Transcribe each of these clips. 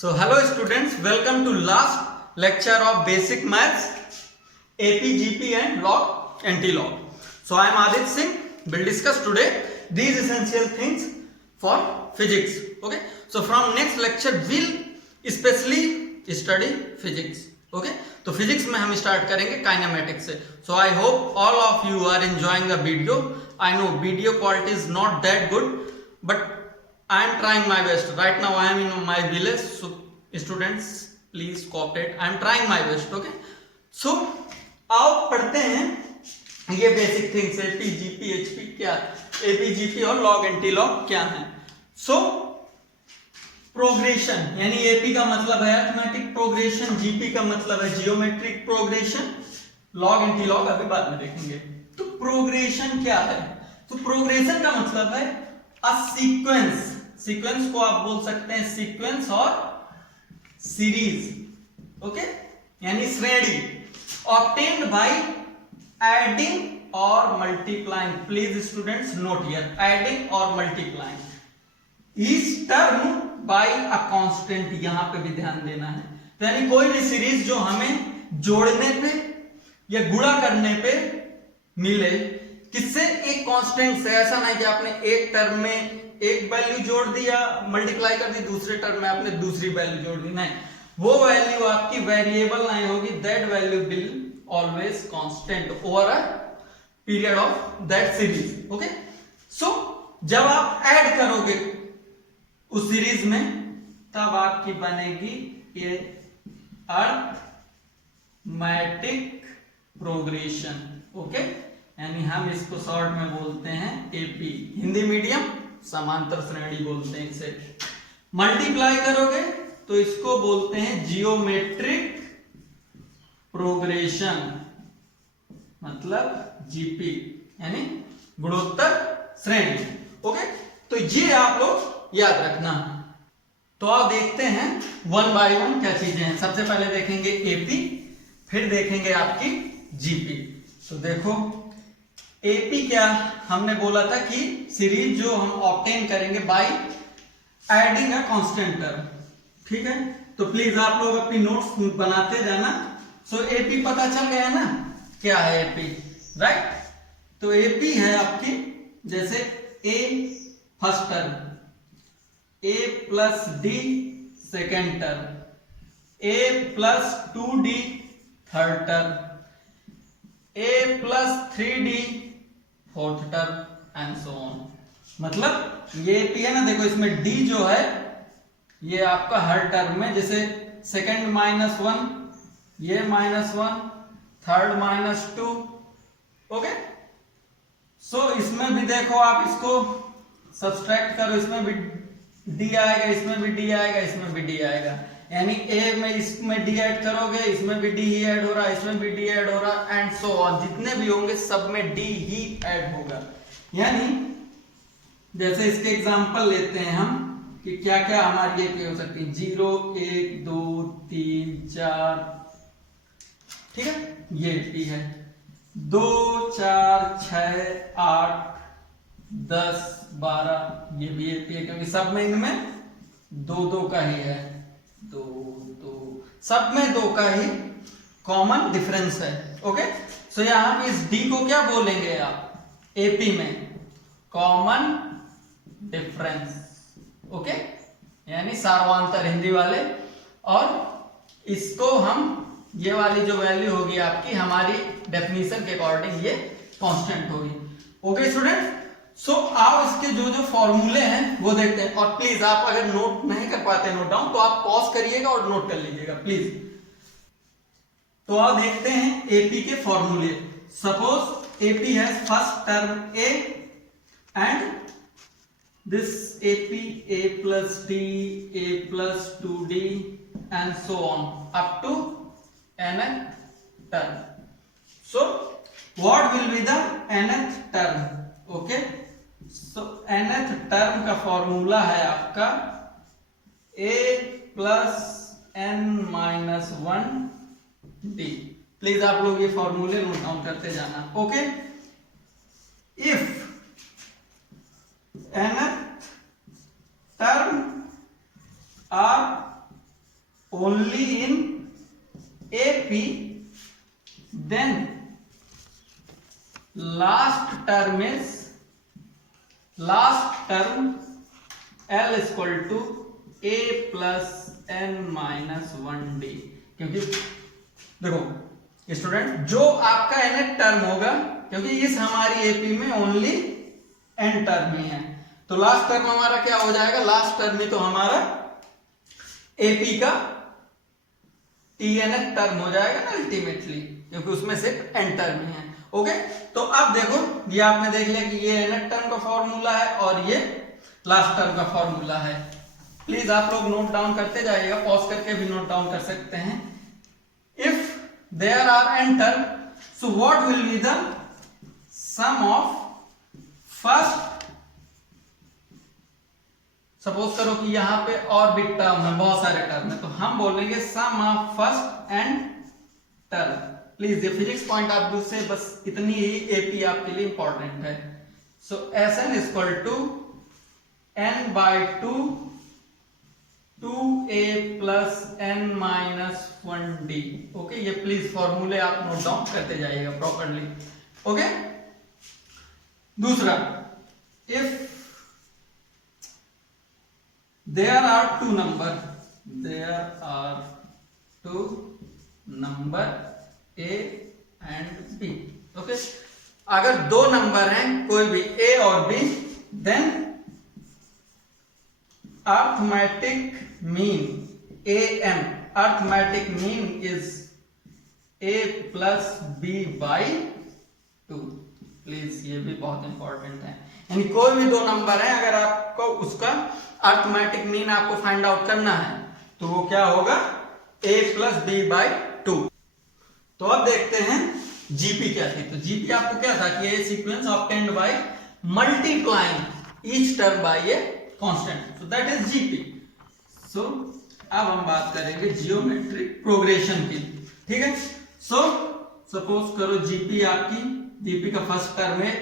So hello students, welcome to last lecture of basic maths, AP, GP and log, anti-log. So I am Adit Singh. Will discuss today these essential things for physics. Okay. So from next lecture we'll especially study physics. Okay. तो physics में हम start करेंगे kinematics से. So I hope all of you are enjoying the video. I know video quality is not that good but I am trying my best. Right now I am in my village, so students please cooperate. I am trying my best. Okay. So आओ पढ़ते हैं ये basic things AP, GP, HP क्या AP, GP और log anti log क्या है. सो progression यानी AP का मतलब है अरिथमेटिक प्रोग्रेशन, GP का मतलब है geometric progression, log anti log अभी बाद में देखेंगे. तो प्रोग्रेशन क्या है? तो प्रोग्रेशन का मतलब है अ सीक्वेंस. सीक्वेंस को आप बोल सकते हैं सीक्वेंस और सीरीज. ओके. यानी श्रेणी ऑब्टेन्ड बाय एडिंग और multiplying. Please students note here, adding और multiplying each term by a constant. यहां पे भी ध्यान देना है. तो यानी कोई भी सीरीज जो हमें जोड़ने पे या गुणा करने पे मिले किससे? एक कांस्टेंट से. ऐसा नहीं कि आपने एक टर्म में एक वैल्यू जोड़ दिया, मल्टीप्लाई कर दी, दूसरे टर्म में आपने दूसरी वैल्यू जोड़ दी. नहीं, वो वैल्यू आपकी वेरिएबल नहीं होगी. That value will always constant over a period of that series. Okay. So जब आप ऐड करोगे उस सीरीज में तब आपकी बनेगी ये अरिथमेटिक प्रोग्रेशन. ओके. यानी हम इसको शॉर्ट में बोलते हैं एपी. हिंदी मीडियम समांतर श्रेणी बोलते हैं इसे. मल्टीप्लाई करोगे तो इसको बोलते हैं जियोमेट्रिक प्रोग्रेशन, मतलब जीपी यानी गुणोत्तर श्रेणी. ओके. तो ये आप लोग याद रखना. तो आप देखते हैं वन बाय वन क्या चीजें हैं. सबसे पहले देखेंगे एपी, फिर देखेंगे आपकी जीपी. तो देखो एपी क्या हमने बोला था कि सीरीज जो हम ऑब्टेन करेंगे by adding a constant term. ठीक है. तो प्लीज आप लोग अपनी नोट्स बनाते जाना. सो एपी पता चल गया ना क्या है एपी, राइट. तो एपी है आपकी जैसे A first term, A plus D second term, A plus 2d third term, A plus 3d fourth term and so on. मतलब ये पी है ना, देखो इसमें डी जो है ये आपका हर टर्म में, जैसे सेकंड -1, ये -1, थर्ड -2. ओके. सो इसमें भी देखो आप इसको सब्सट्रैक्ट करो, इसमें भी डी आएगा, इसमें भी डी आएगा, इसमें भी डी आएगा. यानी ए में इसमें डी ऐड करोगे, इसमें भी डी ही ऐड हो रहा है, इसमें भी डी ऐड हो रहा है एंड सो ऑन. जितने भी होंगे सब में डी ही ऐड होगा. यानी जैसे इसके एग्जांपल लेते हैं हम कि क्या क्या हमारी ये हो सकती है. 0 1 2 3 4. ठीक है. ये पी है 2 4 6 8 10 12. ये भी पी है क्योंकि सब में इनमें दो दो का ही है. दो सब में दो का ही कॉमन डिफरेंस है. ओके. सो यहां पे इस डी को क्या बोलेंगे आप एपी में? Common difference. ओके. यानी सार्वंतर हिंदी वाले. और इसको हम ये वाली जो वैल्यू होगी आपकी हमारी डेफिनेशन के अकॉर्डिंग ये कांस्टेंट होगी. Okay student. सो आओ इसके जो जो फॉर्मूले हैं वो देखते हैं. और प्लीज आप अगर नोट नहीं कर पाते नोट डाउन तो आप पॉज करिएगा और नोट कर लीजिएगा प्लीज. तो आप देखते हैं एपी के फॉर्मूले. सपोज एपी है first term A and this AP A plus D, A plus 2d and so on up to nth term. So what will be the nth term? Okay. So nth term का formula है आपका a plus n-1 d. Please आप लोग ये फॉर्मूले note down करते जाना. Okay. If nth term are only in AP, then last term L is equal to A plus n minus 1D। क्योंकि देखो स्टूडेंट, जो आपका nth टर्म होगा, क्योंकि इस हमारी एपी में ओनली n टर्म ही है, तो लास्ट टर्म हमारा क्या हो जाएगा, लास्ट टर्म ही तो हमारा एपी का tnth टर्म हो जाएगा ना अल्टीमेटली, क्योंकि उसमें सिर्फ n टर्म ही है। ओके, तो अब देखो ये आपने देख लिया कि ये nth टर्म का फॉर्मूला है और ये लास्ट टर्म का फॉर्मूला है। प्लीज आप लोग नोट डाउन करते जाइएगा, पॉज करके भी नोट डाउन कर सकते हैं। If there are n term, so what will be the sum of first, suppose करो कि यहां पे और भी टर्म है, बहुत सारे टर्म है, तो हम बोलेंगे sum of first and term. Please ये फिजिक्स पॉइंट ऑफ व्यू से बस इतनी ही एपी आपके लिए इंपॉर्टेंट है। So Sn is equal to n by 2 2a plus n minus 1d। Okay, ये प्लीज फॉर्मूले आप नोट डाउन करते जाइएगा प्रॉपरली। ओके, दूसरा, if there are two number a and b। Okay, अगर दो नंबर हैं कोई भी a और b, then arithmetic mean is a plus b by 2। Please ये भी बहुत इंपॉर्टेंट है, यानी कोई भी दो नंबर है, अगर आपको उसका अर्थमेटिक मीन आपको फाइंड आउट करना है तो वो क्या होगा, a प्लस बी बाई 2। तो अब देखते हैं जीपी क्या थी। तो जीपी आपको क्या था कि ये sequence obtained by multiplying each term by a constant, so that is GP. So अब हम बात करेंगे जियोमेट्रिक प्रोग्रेशन की। ठीक है, सो सपोज करो जीपी आपकी, जीपी का फर्स्ट टर्म है,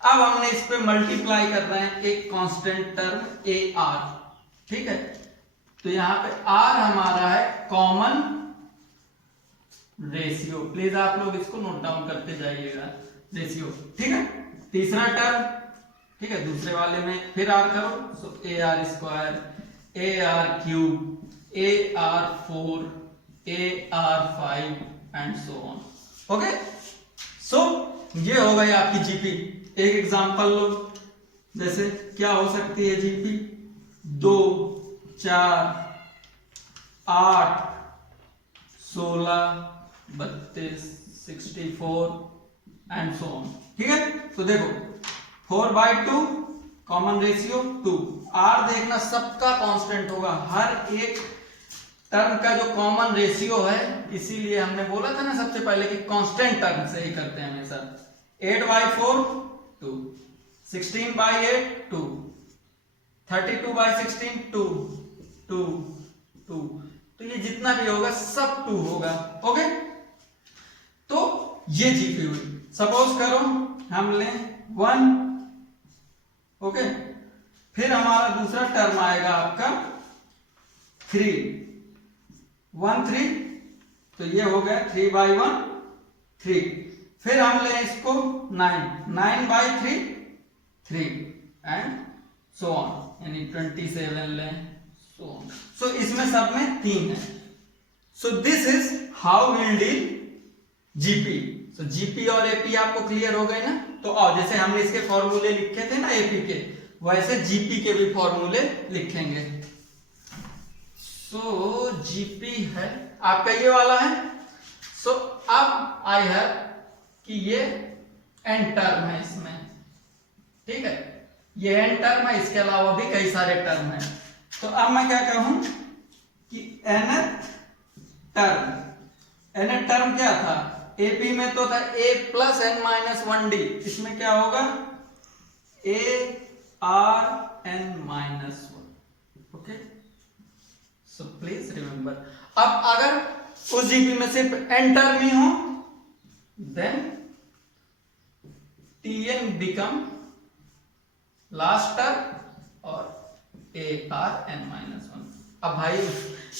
अब हमने इस पे मल्टीप्लाई करना है एक कांस्टेंट टर्म ए आर। ठीक है, तो यहां पे आर हमारा है कॉमन रेशियो। प्लीज आप लोग इसको नोट डाउन करते जाइएगा, रेशियो। ठीक है, तीसरा टर्म, ठीक है, दूसरे वाले में फिर आर करो, so A R square, A R cube, A R 4, A R 5 and so on. Okay, so ये हो गई आपकी जीपी। एक एग्जांपल लो, जैसे क्या हो सकती है जीपी, 2, 4, 8, 16, 32, 64 एंड सो ऑन। ठीक है, तो देखो 4 बाई 2 कॉमन रेशियो 2। आर देखना सबका कांस्टेंट होगा, हर एक टर्म का जो कॉमन रेशियो है, इसीलिए हमने बोला था ना सबसे पहले कि कांस्टेंट टर्म से ही करते हैं हमेशा। 8 बाई 4 2, 16 बाई 8 2, 32 बाई 16 2, 2, 2, तो ये जितना भी होगा सब 2 होगा। ओके, तो ये जीपी हुई। सपोज करो हम लें 1, ओके, फिर हमारा दूसरा टर्म आएगा आपका 3, 1 3, तो ये हो गया 3 बाई 1 3। फिर हम लें इसको 9, 9 बाई 3 3 एंड सो ऑन, यानी 27 लें, सो ऑन। सो इसमें सब में 3 है। सो this is how will deal GP. So GP और एपी आपको क्लियर हो गए ना। तो आओ, जैसे हमने इसके फॉर्मूले लिखे थे ना एपी के, वैसे जीपी के भी फॉर्मूले लिखेंगे। सो जीपी है आपका ये वाला है। सो अब आई है कि ये एन टर्म है इसमें, ठीक है, ये एन टर्म है, इसके अलावा भी कई सारे टर्म है। तो अब मैं क्या कहूं कि nth टर्म क्या था, एपी में तो था a plus N minus 1d, इसमें क्या होगा a r n minus 1। Okay, so please remember. अब अगर उस जीपी में सिर्फ n टर्म ही हो, then tn become last term और a r n minus 1। अब भाई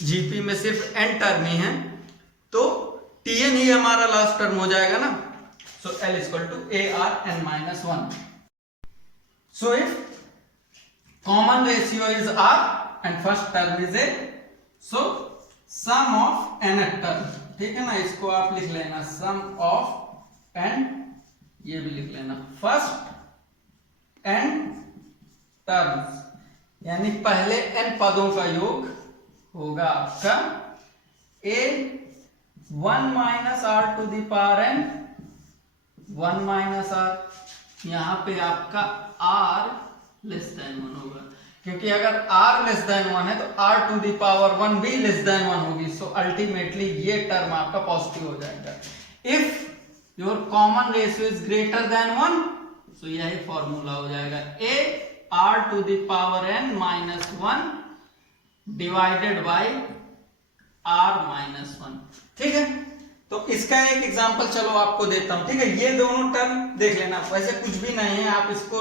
जीपी में सिर्फ n टर्म ही है, तो tn ही हमारा लास्ट टर्म हो जाएगा ना। So l equal to ARn-1। So if common ratio is r and first term is a, so sum of n term, ठीक है ना, इसको आप लिख लेना सम ऑफ n, ये भी लिख लेना फर्स्ट n टर्म्स, यानी पहले n पदों का योग होगा आपका a1 minus r to the power n, 1 minus r, यहां पे आपका r लेस देन 1 होगा, क्योंकि अगर r लेस देन 1 है तो r टू द पावर 1 भी लेस देन 1 होगी। सो अल्टीमेटली ये टर्म आपका पॉजिटिव हो जाएगा। If your common ratio is greater than 1, so यही फॉर्मूला हो जाएगा a r to the power n minus 1 divided by r minus 1, ठीक है। तो इसका एक एग्जांपल चलो आपको देता हूं, ठीक है। ये दोनों टर्म देख लेना, वैसे कुछ भी नहीं है, आप इसको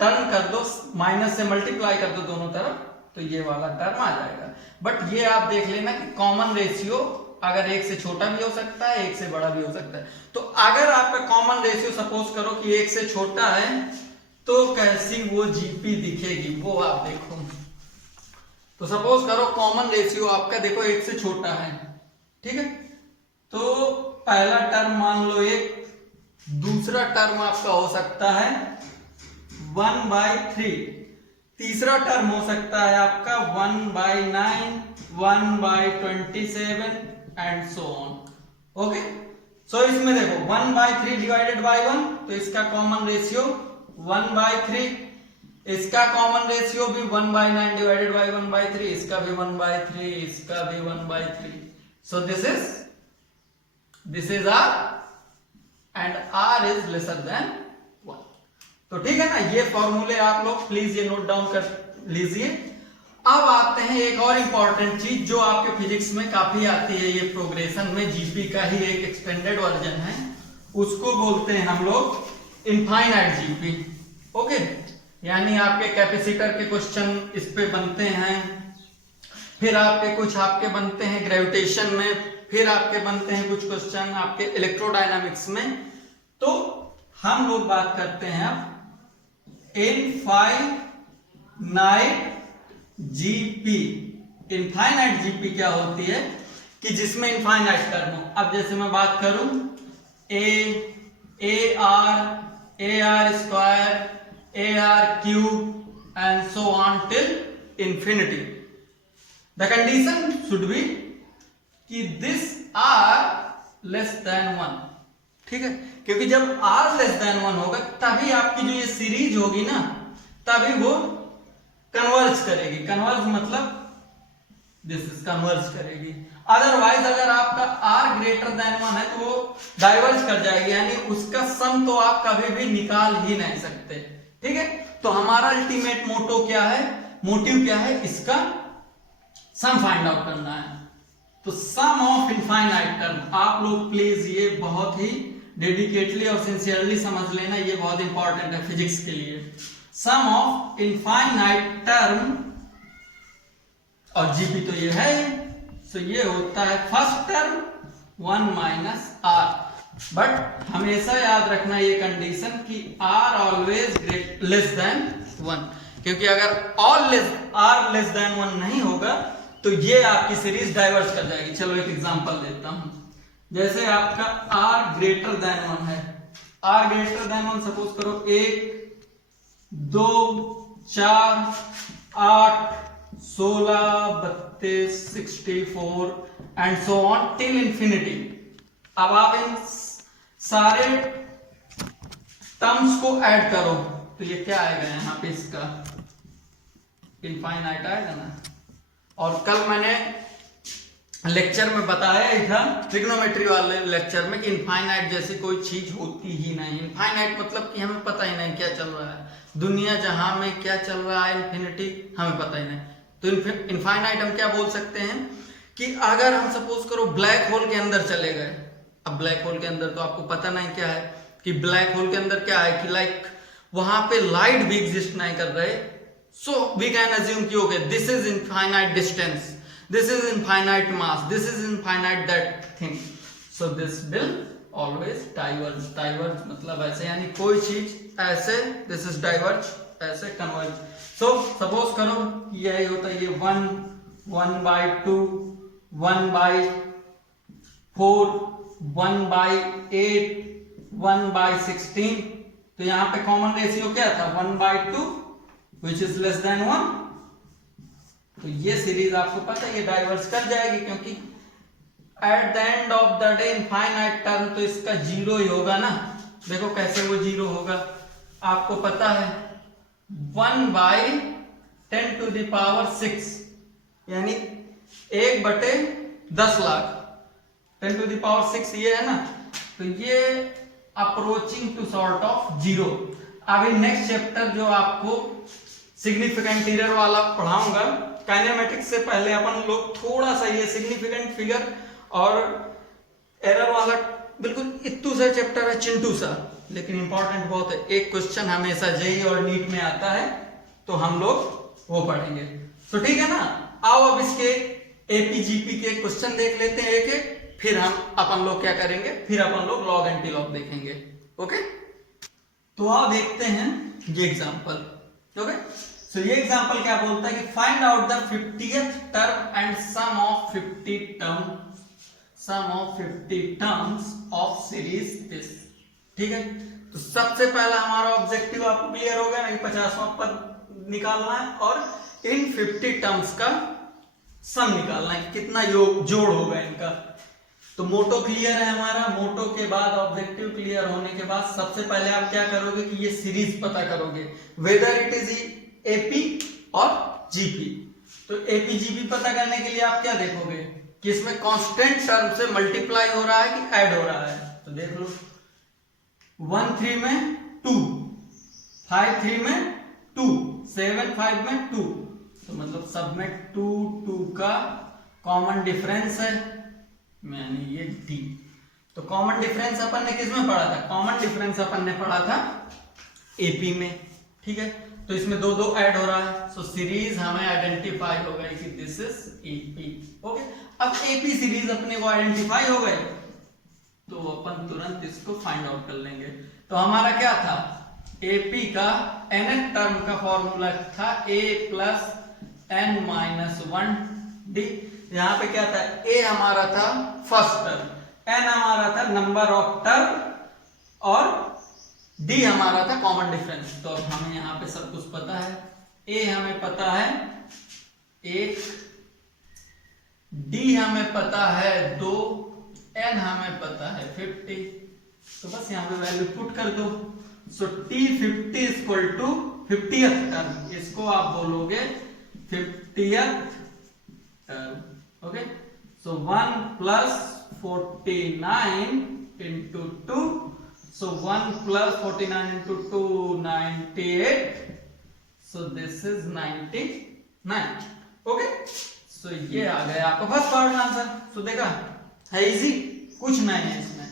टर्न कर दो, माइनस से मल्टीप्लाई कर दो दोनों तरफ, तो ये वाला टर्म आ जाएगा। बट ये आप देख लेना कि कॉमन रेशियो अगर एक से छोटा भी हो सकता है, एक से बड़ा भी हो सकता है। तो अगर आपका कॉमन रेशियो सपोज करो कि एक से छोटा है, तो कैसी वो जीपी दिखेगी वो आप देखो। तो सपोज करो कॉमन रेशियो आपका देखो एक से छोटा है, ठीक है। तो पहला टर्म मान लो एक, दूसरा टर्म आपका हो सकता है 1/3, तीसरा टर्म हो सकता है आपका 1/9, 1/27 एंड सो ऑन। ओके, सो इसमें देखो 1/3 डिवाइडेड बाय 1, तो इसका कॉमन रेशियो 1/3, इसका कॉमन रेशियो भी 1/9 डिवाइडेड बाय 1/3, इसका भी 1/3, इसका भी 1/3। सो this is r and r is lesser than 1। तो ठीक है ना, ये फॉर्मूले आप लोग प्लीज ये नोट डाउन कर लीजिए। अब आते हैं एक और इंपॉर्टेंट चीज जो आपके फिजिक्स में काफी आती है, ये प्रोग्रेशन में जीपी का ही एक एक्सटेंडेड वर्जन है, उसको बोलते हैं हम लोग इनफाइनाइट जीपी। ओके, यानी आपके कैपेसिटर के क्वेश्चन इस पे बनते हैं, फिर आपके कुछ आपके बनते हैं ग्रेविटेशन में, फिर आपके बनते हैं कुछ क्वेश्चन आपके इलेक्ट्रोडायनामिक्स में। तो हम लोग बात करते हैं अब इनफाइनाइट जीपी। इनफाइनाइट जीपी क्या होती है कि जिसमें इनफाइनाइट टर्म हो। अब जैसे मैं बात करूं ए R square, A R cube and so on till infinity, the condition should be कि दिस आर लेस देन 1, ठीक है। क्योंकि जब r लेस देन 1 होगा तभी आपकी जो ये सीरीज होगी ना, तभी वो कन्वर्ज करेगी। कन्वर्ज मतलब दिस इज कन्वर्ज करेगी। अदरवाइज अगर आपका r ग्रेटर देन 1 है तो वो डाइवर्ज कर जाएगी, यानी उसका सम तो आप कभी भी निकाल ही नहीं सकते, ठीक है। तो हमारा अल्टीमेट मोटिव क्या है, इसका सम फाइंड आउट करना है। तो सम ऑफ इनफाइनाइट टर्म, आप लोग प्लीज ये बहुत ही डेडिकेटली और सिंसियरली समझ लेना, ये बहुत इंपॉर्टेंट है फिजिक्स के लिए। सम ऑफ इनफाइनाइट टर्म, और जीपी तो ये है, सो ये होता है first term 1 minus r। But हमेशा याद रखना ये कंडीशन कि r ऑलवेज लेस देन 1, क्योंकि अगर r लेस देन 1 नहीं होगा तो ये आपकी सीरीज डाइवर्स कर जाएगी। चलो एक एग्जांपल देता हूं, जैसे आपका r ग्रेटर देन 1 है, r ग्रेटर देन 1 सपोज करो 1, 2, 4, 8, 16, 32, 64 and so on till infinity. अब आप इन सारे टर्म्स को ऐड करो तो ये क्या आएगा, यहां पे इसका इनफाइनाइट आएगा ना। और कल मैंने लेक्चर में बताया ही था, ट्रिग्नोमेट्री वाले लेक्चर में, कि इनफाइनाइट जैसी कोई चीज होती ही नहीं। इनफाइनाइट मतलब कि हमें पता ही नहीं क्या चल रहा है दुनिया जहां में, क्या चल रहा है इन्फिनिटी हमें पता ही नहीं। तो इनफाइनाइट हम क्या बोल सकते हैं कि अगर हम सपोज करो ब्लैक होल के अंदर चले गए। अब ब्लैक होल के अंदर तो आपको पता नहीं क्या है कि ब्लैक होल के अंदर क्या है कि लाइक वहां पे लाइट भी एग्जिस्ट नहीं कर रहे, So we can assume कि okay, this is infinite distance, this is infinite mass, this is infinite that thing. So this will always diverge. Diverge मतलब ऐसे, यानी कोई चीज ऐसे, this is diverge, ऐसे converge. So suppose करो यही होता है, ये 1/2, 1/4, 1/8, 1/16. तो यहाँ पे कॉमन रेशियो क्या था? 1/2 which is less than 1. तो ये सीरीज आपको पता है ये डाइवर्स कर जाएगी, क्योंकि at the end of the day infinite term तो इसका जीरो ही होगा ना. देखो कैसे वो जीरो होगा, आपको पता है 1/10⁻⁶, यानी 1/10 लाख, 10⁻⁶ ये है ना. तो ये approaching to sort of zero. अभी नेक्स्ट चैप्टर जो आपको सिग्निफिकेंट एरर वाला पढ़ाऊंगा, काइनेमेटिक्स से पहले अपन लोग थोड़ा सा ये सिग्निफिकेंट फिगर और एरर वाला बिल्कुल इत्तू सा चैप्टर है, चिंटू सा, लेकिन इंपॉर्टेंट बहुत है. एक क्वेश्चन हमेशा जेईई और नीट में आता है, तो हम लोग वो पढ़ेंगे. तो ठीक है ना. आओ अब इसके एपीजीपी के क्वेश्चन देख लेते हैं एक एक, फिर हम अपन लोग क्या करेंगे, फिर अपन लोग लॉग एंटी लॉग देखेंगे. ओके, तो आओ देखते हैं ये एग्जांपल. ओके, सो ये एग्जांपल क्या बोलता है कि find out the 50th term and sum of 50 terms of series this. ठीक है, तो सबसे पहला हमारा ऑब्जेक्टिव आपको क्लियर हो गया ना कि 50वां पद निकालना है और इन 50 टर्म्स का सम निकालना है, कितना योग जोड़ होगा इनका. तो मोटो क्लियर है हमारा. मोटो के बाद ऑब्जेक्टिव क्लियर होने के बाद सबसे पहले आप क्या करोगे कि ये सीरीज पता करोगे, वेदर इट इज एपी और जीपी. तो एपी जीपी पता करने के लिए आप क्या देखोगे कि इसमें कांस्टेंट टर्म से मल्टीप्लाई हो रहा है कि ऐड हो रहा है. तो देख लो 1/3 में 2, 5/3 में 2, 7/5 में 2. तो मतलब सब में 2 का कॉमन डिफरेंस है, यानी ये डी. तो कॉमन डिफरेंस अपन ने किसमें पढ़ा था? कॉमन डिफरेंस अपन ने पढ़ा था एपी में. ठीक है, तो इसमें दो ऐड हो रहा है. सो सीरीज हमें आइडेंटिफाई हो गई कि दिस इज एपी. ओके, अब एपी सीरीज अपने को आइडेंटिफाई हो गए, तो अपन तुरंत इसको फाइंड आउट कर लेंगे. तो हमारा क्या था? एपी का nth टर्म का फॉर्मूला था a + n-1 d. यहां पे क्या था? a हमारा था फर्स्ट टर्म, n हमारा था नंबर ऑफ टर्म और d हमारा था कॉमन डिफरेंस. तो अब हमें यहाँ पे सब कुछ पता है. a हमें पता है 1, d हमें पता है 2, n हमें पता है 50. तो बस यहाँ पे वैल्यू पुट कर दो. सो T50 = 50th टर्म, इसको आप बोलोगे 50th term. Okay, so 1 + 49 × 2. So 1 + 49 × 2 98. So this is 99. Okay. So ये आ गया आपका फर्स्ट पार्ट में आंसर. So देखा है इजी, कुछ नहीं है इसमें.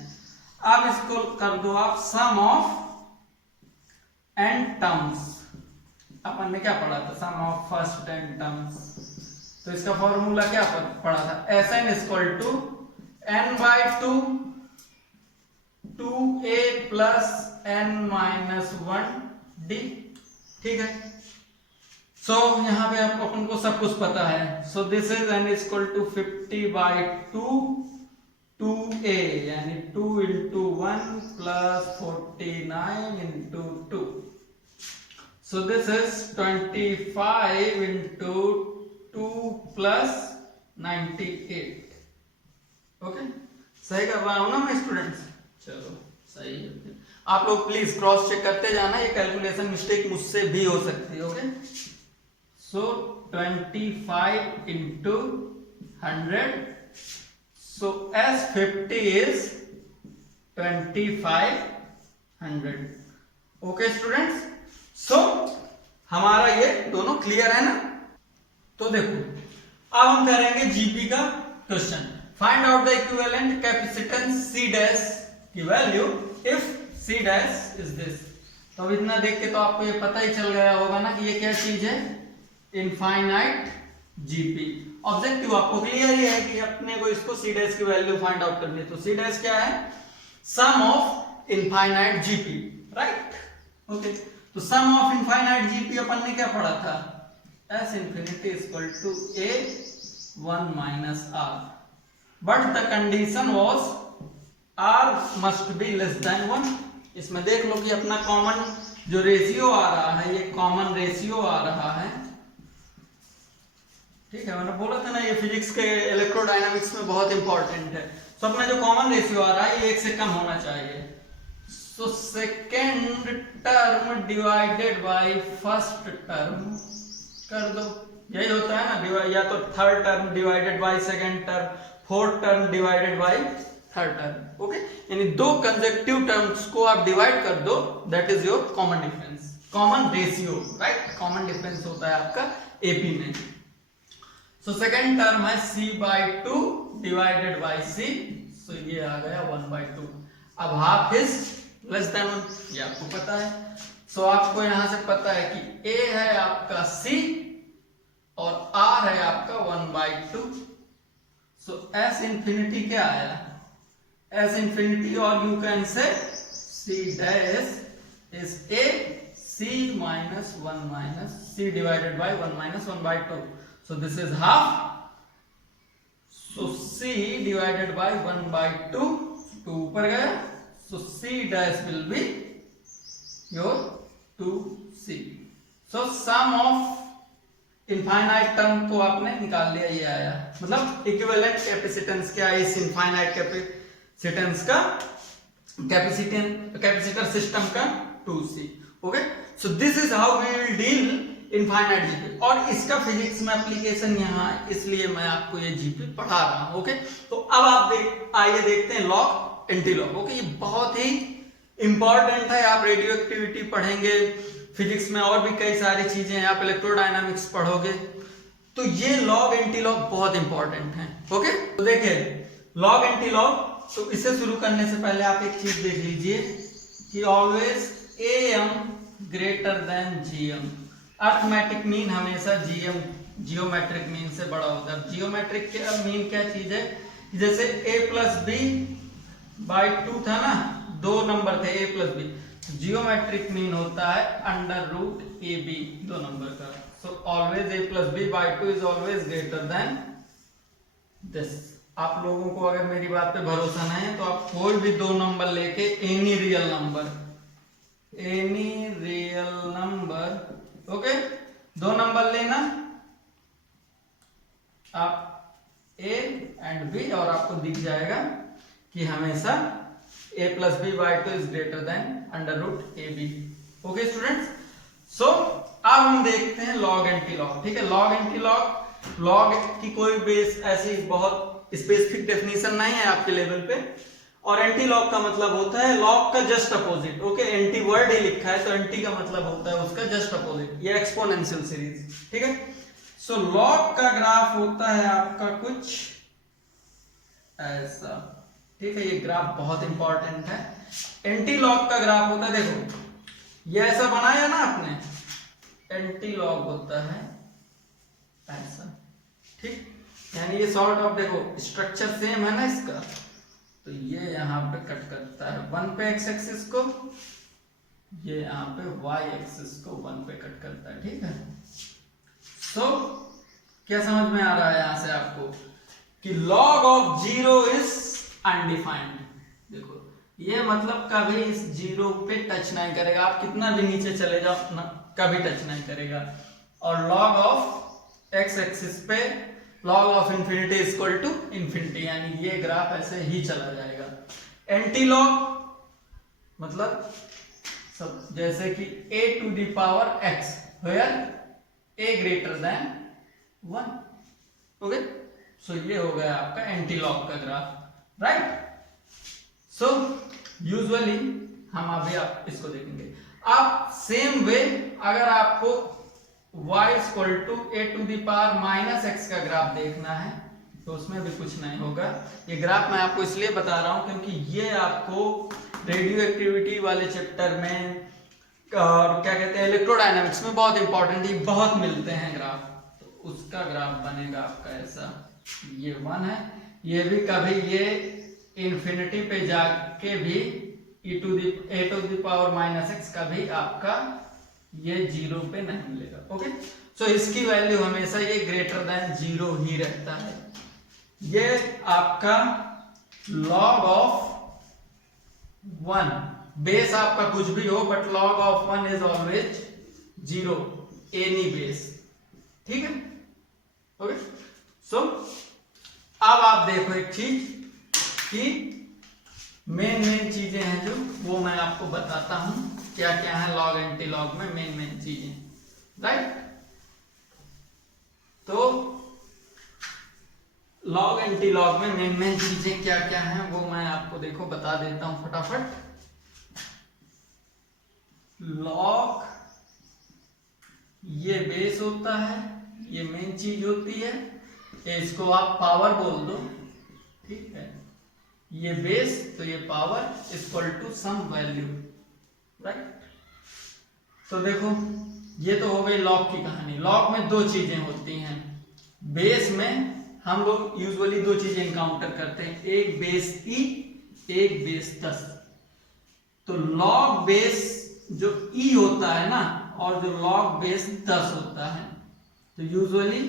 अब इसको कर दो आप सम ऑफ n टर्म्स. अपन ने क्या पढ़ा था? सम ऑफ फर्स्ट n टर्म्स. तो इसका फॉर्मूला क्या पढ़ा था? Sn = n/2 2a + n-1 d. ठीक है, सो यहाँ पे आप अपन को सब कुछ पता है. सो दिस इज n = 50/2 2a, यानी 2 × 1 + 49 × 2. सो दिस इज 25 × 2 + 98. ओके, सही कर रहा हूं ना मैं स्टूडेंट्स? चलो सही है. आप लोग प्लीज क्रॉस चेक करते जाना, ये कैलकुलेशन मिस्टेक मुझसे भी हो सकती है. Okay, so 25 × 100. So S50 is 2500. Okay students, so हमारा ये दोनों क्लियर है ना? तो देखो अब हम करेंगे जीपी का question. Find out the equivalent capacitance C' की value if C' is this. तो अब इतना देख के तो आपको ये पता ही चल गया होगा ना कि ये क्या चीज है, इनफाइनाइट जीपी। ऑब्जेक्टिव आपको क्लियर ही है कि अपने को इसको सी डैश की वैल्यू फाइंड आउट करनी है। तो सी डैश क्या है, sum of infinite GP, right. Okay, तो सम ऑफ इनफाइनाइट जीपी अपन ने क्या पढ़ा था, S infinity equal to A 1 minus R, but the condition was R must be less than 1। इसमें देख लो कि अपना कॉमन जो रेशियो आ रहा है, ये कॉमन रेशियो आ रहा है, ठीक है। मैंने बोला था ना ये फिजिक्स के इलेक्ट्रोडायनामिक्स में बहुत इंपॉर्टेंट है। तो अपना जो कॉमन रेशियो आ रहा है ये 1 से कम होना चाहिए। So second term divided by first term कर दो, यही होता है ना, या तो third term divided by second term, fourth term divided by third term. Okay, यानी दो कंसेक्यूटिव टर्म्स को आप डिवाइड कर दो, that is your common difference, common ratio, right. Common difference होता है आपका एपी में। सो सेकेंड टर्म है c/2 डिवाइडेड बाय c, सो ये आ गया 1/2। अब हाफ इज लेस देन 1, ये आपको पता है। सो आपको यहां से पता है कि a है आपका c और r है आपका 1/2। सो s इंफिनिटी क्या आया, s infinity, or you can say c dash is a c minus 1 minus c divided by 1 minus 1/2. So this is half. So c divided by 1/2, 2 ऊपर गया, so c dash will be your 2c. So sum of infinite term को आपने निकाल लिया, ये आया, मतलब equivalent capacitance क्या है इस इनफाइनाइट कैपेसिटेंस का, कैपेसिटर सिस्टम का 2c। Okay, so this is how we will deal infinite GP, और इसका फिजिक्स में एप्लीकेशन यहाँ है, इसलिए मैं आपको ये जीपी पढ़ा रहा हूँ। ओके, तो अब आप आइए देखते हैं लॉग एंटी लॉग। ओके, ये बहुत ही इंपॉर्टेंट है, आप रेडियो एक्टिविटी पढ़ेंगे, फिजिक्स में और भी कई सारी चीजें हैं, आप इलेक्ट्रोडायनामिक्स पढ़ोगे, तो ये लॉग एंटी लॉग बहुत इंपॉर्टेंट है। ओके, तो देखिए लॉग एंटी लॉग, तो इसे शुरू करने से पहले आप एक चीज देख लीजिए कि always am greater than gm। Arithmetic mean हमेशा gm जियोमेट्रिक मीन से बड़ा होता है। जियोमेट्रिक के मीन क्या चीज है, जैसे a प्लस बी बाई 2 था ना, 2 नंबर थे a plus B, geometric mean होता है under root A B, 2 number का। So always a plus B by 2 is always greater than this. आप लोगों को अगर मेरी बात पे भरोसा नहीं है तो आप कोई भी 2 नंबर लेके any real number, okay, 2 number लेना आप a एंड b, और आपको दिख जाएगा कि हमेशा a plus B by 2 is greater than under root A B. Okay students, so अब हम देखते हैं लॉग एंटी लॉग। ठीक है, लॉग एंटी लॉग, लॉग की कोई बेस ऐसी बहुत स्पेसिफिक डेफिनेशन नहीं है आपके लेवल पे, और एंटी लॉग का मतलब होता है लॉग का just opposite. Okay, anti word ही लिखा है तो एंटी का मतलब होता है उसका जस्ट अपोजिट, ये एक्सपोनेंशियल सीरीज। ठीक है, सो लॉग का ग्राफ होता है आपका कुछ ऐसा। ठीक है, ये ग्राफ बहुत इंपॉर्टेंट है। एंटी लॉग का ग्राफ होता है, देखो ये ऐसा बनाया ना आपने, एंटी लॉग होता है ऐसा। ठीक, यानी ये सॉर्ट ऑफ, देखो स्ट्रक्चर सेम है ना इसका, तो ये यहाँ पे कट करता है 1 पे एक्स एक्सिस को, ये यहाँ पे वाई एक्सिस को 1 पे कट करता है। ठीक है, सो क्या समझ में आ रहा है यहाँ से आपको कि log ऑफ 0 इज अनडिफाइंड। देखो ये मतलब कभी इस 0 पे टच नहीं करेगा, आप कितना भी नीचे चले जाओ ना, कभी टच नहीं करेगा। और log ऑफ x एक्सिस पे log of infinity is equal to infinity, यानी ये ग्राफ ऐसे ही चला जाएगा। एंटी लॉग मतलब सब जैसे कि a to the power x where a greater than 1। Okay, so ये हो गया आपका एंटी लॉग का ग्राफ, राइट। सो यूजुअली हम अभी आप इसको देखेंगे। आप सेम वे अगर आपको y equal to a to the power minus x का ग्राफ देखना है तो उसमें भी कुछ नहीं होगा। ये ग्राफ मैं आपको इसलिए बता रहा हूं क्योंकि ये आपको रेडियो एक्टिविटी वाले चैप्टर में और क्या कहते हैं इलेक्ट्रोडायनामिक्स में बहुत इंपॉर्टेंट है, बहुत मिलते हैं ग्राफ। तो उसका ग्राफ बनेगा आपका ऐसा, ये 1 है, ये भी कभी ये इन्फिनिटी पे जाके भी a to the power minus x कभी आपका ये 0 पे नहीं मिलेगा। ओके, सो इसकी वैल्यू हमेशा ये ग्रेटर देन 0 ही रहता है। ये आपका log ऑफ 1, बेस आपका कुछ भी हो but log of 1 is always 0 any base, ठीक है। ओके, सो अब आप देखो एक चीज कि मेन चीजें हैं जो वो मैं आपको बताता हूं क्या क्या है लॉग एंटी लॉग में मेन चीजें, राइट। तो लॉग एंटी लॉग में मेन चीजें क्या क्या हैं वो मैं आपको देखो बता देता हूं फटाफट। लॉग ये बेस होता है, ये मेन चीज होती है, इसको आप पावर बोल दो, ठीक है। ये बेस तो ये power equal to some value, right. तो देखो ये तो हो गई लॉग की कहानी। लॉग में दो चीजें होती हैं, बेस में हम लोग यूजुअली दो चीजें इनकाउंटर करते हैं, एक बेस e, एक बेस 10। तो लॉग बेस जो e होता है ना और जो लॉग बेस 10 होता है, तो यूजुअली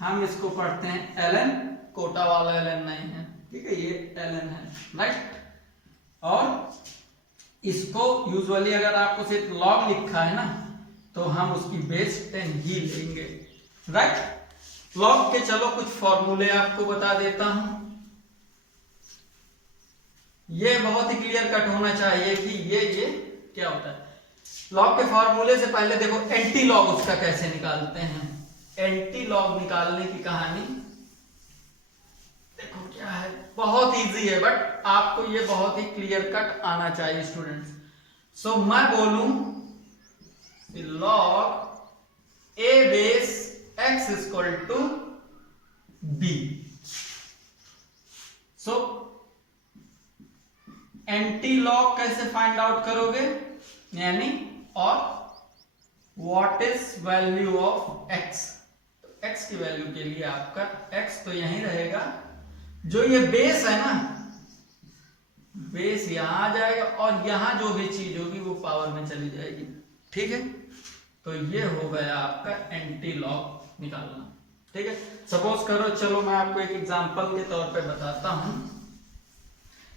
हम इसको पढ़ते हैं ln, कोटा वाला ln नहीं है, ठीक है, ये ln है, राइट। और इसको यूजुअली अगर आपको सिर्फ लॉग लिखा है ना तो हम उसकी बेस 10 ही लेंगे, राइट। लॉग के चलो कुछ फॉर्मूले आपको बता देता हूं, ये बहुत ही क्लियर कट होना चाहिए कि ये क्या होता है। लॉग के फॉर्मूले से पहले देखो एंटी लॉग उसका कैसे निकालते हैं। एंटी लॉग निकालने की कहानी देखो क्या है, बहुत इजी है बट आपको ये बहुत ही क्लियर कट आना चाहिए स्टूडेंट्स। सो मैं बोलूं log a base x equal to b। So antilog कैसे फाइंड आउट करोगे, यानी और what is value of x। x की वैल्यू के लिए आपका x तो यहीं रहेगा, जो ये बेस है ना बेस यहां आ जाएगा और यहां जो भी चीज होगी वो पावर में चली जाएगी, ठीक है। तो ये हो गया आपका एंटी लॉग निकालना, ठीक है। सपोज करो, चलो मैं आपको एक एग्जांपल के तौर पे बताता हूं,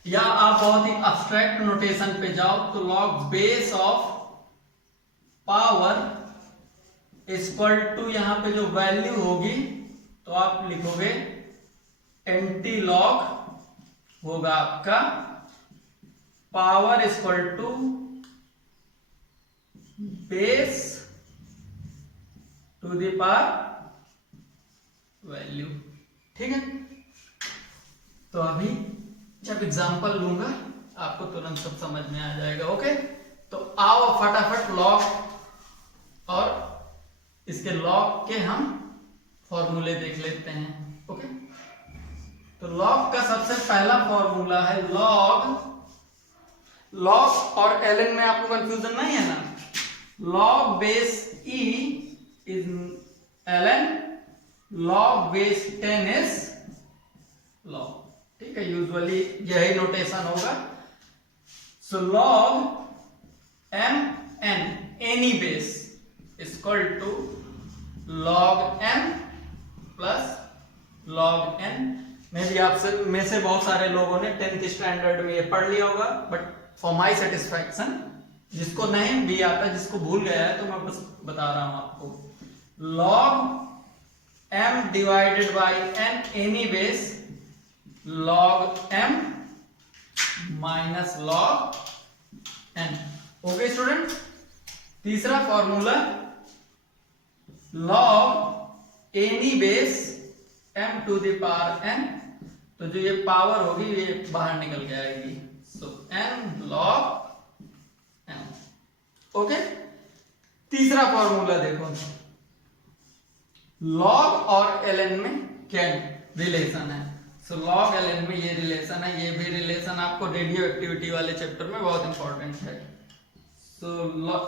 या आप बहुत ही अब्स्ट्रैक्ट नोटेशन पे जाओ तो log base of power equal to यहां पे जो वैल्यू होगी तो आप लिखोगे एंटी लॉग होगा आपका power equal to base to the power value, ठीक है। तो अभी जब एग्जांपल लूंगा आपको तुरंत सब समझ में आ जाएगा, ओके। तो आओ फटाफट लॉग और इसके लॉग के हम फॉर्मूले देख लेते हैं, ओके। तो लॉग का सबसे पहला फॉर्मूला है लॉग और ln में आपको कंफ्यूजन नहीं है ना, log base e is ln, log base 10 is log, ठीक है। यूजुअली यही नोटेशन होगा। So log mn any base equal to log m plus log n। मे भी आपसे में से बहुत सारे लोगों ने 10th स्टैंडर्ड में ये पढ़ लिया होगा, बट फॉर माई सेटिस्फैक्शन जिसको नहीं भी आता, जिसको भूल गया है, तो मैं बस बता रहा हूं आपको। Log m divided by n any base log m minus log n, okay student. तीसरा formula log any base m to the power n, तो जो ये पावर होगी ये बाहर निकल के आएगी, सो n log m, ओके। तीसरा फॉर्मूला देखो, log और ln में क्या रिलेशन है। सो लॉग ln में ये रिलेशन है, ये भी रिलेशन आपको रेडियो एक्टिविटी वाले चैप्टर में बहुत इंपॉर्टेंट है। सो सो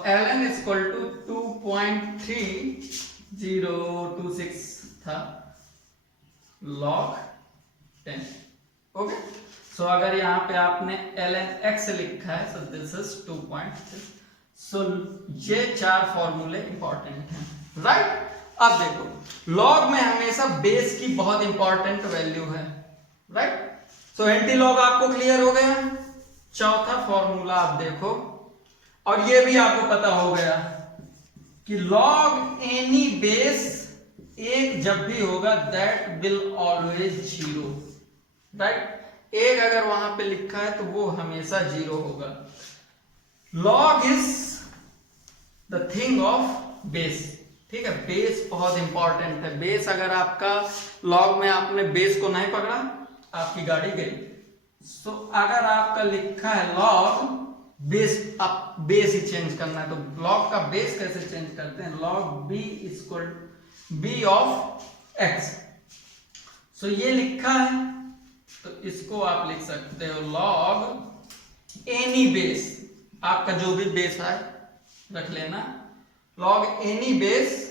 ln इज इक्वल टू 2.3026 था log 10। ओके, सो अगर यहाँ पे आपने ln x लिखा है सो दिस इज 2.3। सो ये 4 फॉर्मूले इंपॉर्टेंट हैं, राइट। अब देखो लॉग में हमेशा बेस की बहुत इंपॉर्टेंट वैल्यू है, राइट। सो एंटी लॉग आपको क्लियर हो गया। चौथा फॉर्मूला आप देखो, और ये भी आपको पता हो गया कि लॉग एनी बेस एक जब भी होगा that will always zero, right. एक अगर वहां पे लिखा है तो वो हमेशा जीरो होगा। Log is the thing of base, ठीक है। बेस बहुत इंपॉर्टेंट है। बेस अगर आपका लॉग में आपने बेस को नहीं पकड़ा, आपकी गाड़ी गई। सो अगर आपका लिखा है लॉग बेस, आप बेस ही चेंज करना है, तो लॉग का बेस कैसे चेंज करते हैं? Log B equal B of X. So ये लिखा है तो इसको आप लिख सकते हो लॉग एनी बेस, आपका जो भी बेस है रख लेना। लॉग एनी बेस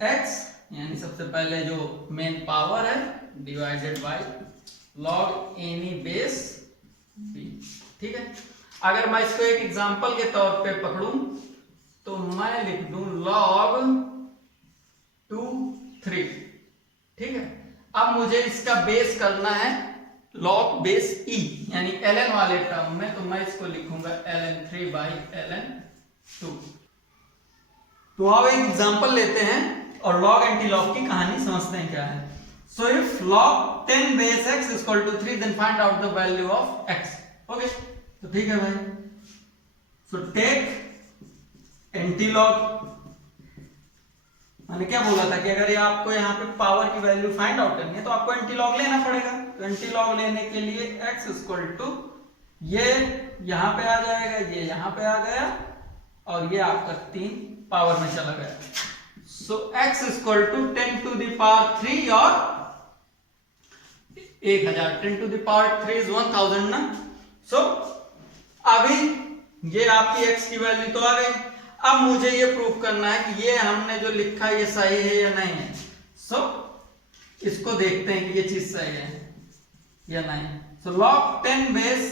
x यानी सबसे पहले जो मेन पावर है divided by log any base b, ठीक है। अगर मैं इसको एक एग्जांपल के तौर पे पकड़ूं तो मैं लिख दूं log 2 3, ठीक है। अब मुझे इसका बेस करना है log बेस e यानी ln वाले टर्म में, तो मैं इसको लिखूंगा ln 3 बाई ln 2। तो अब एक एग्जांपल लेते हैं और log एंटी लॉग की कहानी समझते हैं क्या है। So if log 10 base x is equal to 3 then find out the value of x। Okay, तो ठीक है भाई। सो टेक एंटी लॉग, मैंने क्या बोला था कि अगर ये आपको यहाँ पे पावर की वैल्यू फाइंड आउट करनी है तो आपको एंटी लॉग लेना पड़ेगा। तो एंटी लॉग लेने के लिए x इक्वल टू ये यहां पे आ जाएगा, ये यहां पे आ गया और ये आपका 3 पावर में चला गया। So x equal to 10 to the power 3 और 1000। 10 टू द पावर 3 इज 1000 ना। सो अभी ये आपकी x की वैल्यू तो आ गई। अब मुझे ये प्रूफ करना है कि ये हमने जो लिखा है ये सही है या नहीं है। सो इसको देखते हैं कि ये चीज सही है या नहीं। सो log 10 बेस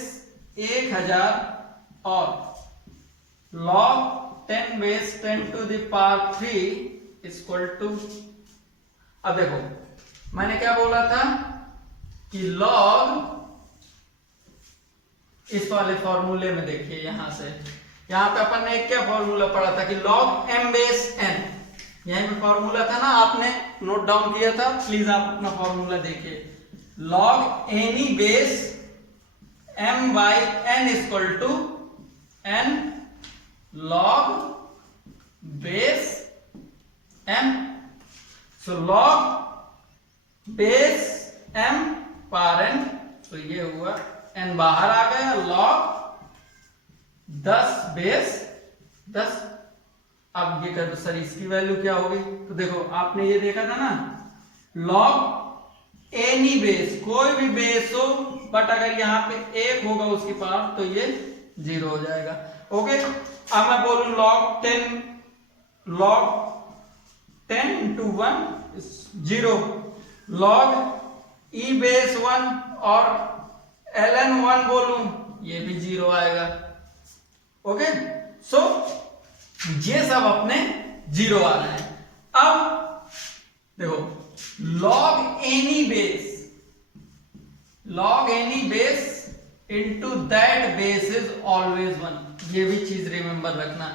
1000 और log 10 base 10 to the power 3 equal to, अब देखो मैंने क्या बोला था कि log, इस वाले फॉर्मूले में देखिए यहां से, यहां पे अपन ने क्या फॉर्मूला पढ़ा था कि log m बेस n, यहीं पे फॉर्मूला था ना, आपने नोट डाउन किया था, प्लीज आप अपना फॉर्मूला देखिए। log any base m by n equal to n log base m। So log base m power n, तो ये हुआ n बाहर आ गया, log 10 बेस 10। अब ये कर दो सर, इसकी वैल्यू क्या होगी? तो देखो आपने ये देखा था ना, log एनी बेस, कोई भी बेस हो बट अगर यहाँ पे 1 होगा उसकी पावर तो ये 0 हो जाएगा। ओके, अब मैं बोलूं log 10 into 1 0, log e base 1 और ln 1 बोलूं ये भी 0 आएगा। ओके, सो ये सब अपने 0 आ रहे हैं। अब देखो log any base into that base is always 1, ये भी चीज रिमेंबर रखना।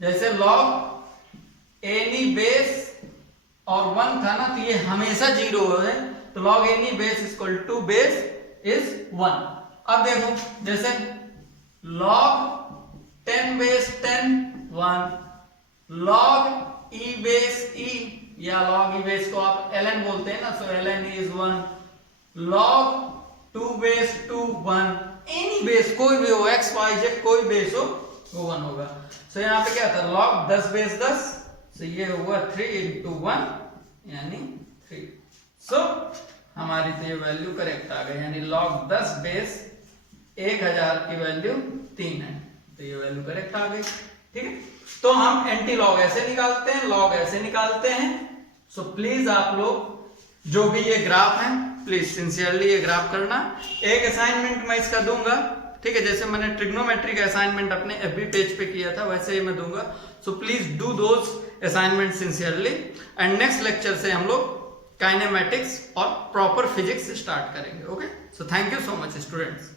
जैसे log एनी बेस और 1 था ना, तो ये हमेशा 0 है, तो log any base equal to base is 1। अब देखो जैसे log 10 base 10 1, log e base e या log e बेस को आप ln बोलते हैं ना, so ln is 1, log 2 base 2 1, any base कोई भी हो x y z कोई बेस हो वो 1 होगा। सो यहाँ पे क्या था log 10 बेस 10, सो ये हुआ 3 into 1 यानी 3। सो हमारी तो ये वैल्यू करेक्ट आ गई, यानी log 10 बेस 1000 की वैल्यू 3 है। तो ये वैल्यू करेक्ट आ गई। ठीक है, तो हम एंटी लॉग ऐसे निकालते हैं, लॉग ऐसे निकालते हैं। सो प्लीज आप लोग जो भी ये ग्राफ है, प्लीज सिंसियरली ये ग्राफ करना। एक असाइनमेंट मैं इसका दूंगा, ठीक है, जैसे मैंने ट्रिग्नोमेट्री का असाइनमेंट अपने FB पेज पे किया था वैसे ही मैं दूंगा। So please do those assignment sincerely. And next lecture से हम लोग काइनेमेटिक्स और प्रॉपर फिजिक्स स्टार्ट करेंगे। Okay, so thank you so much students.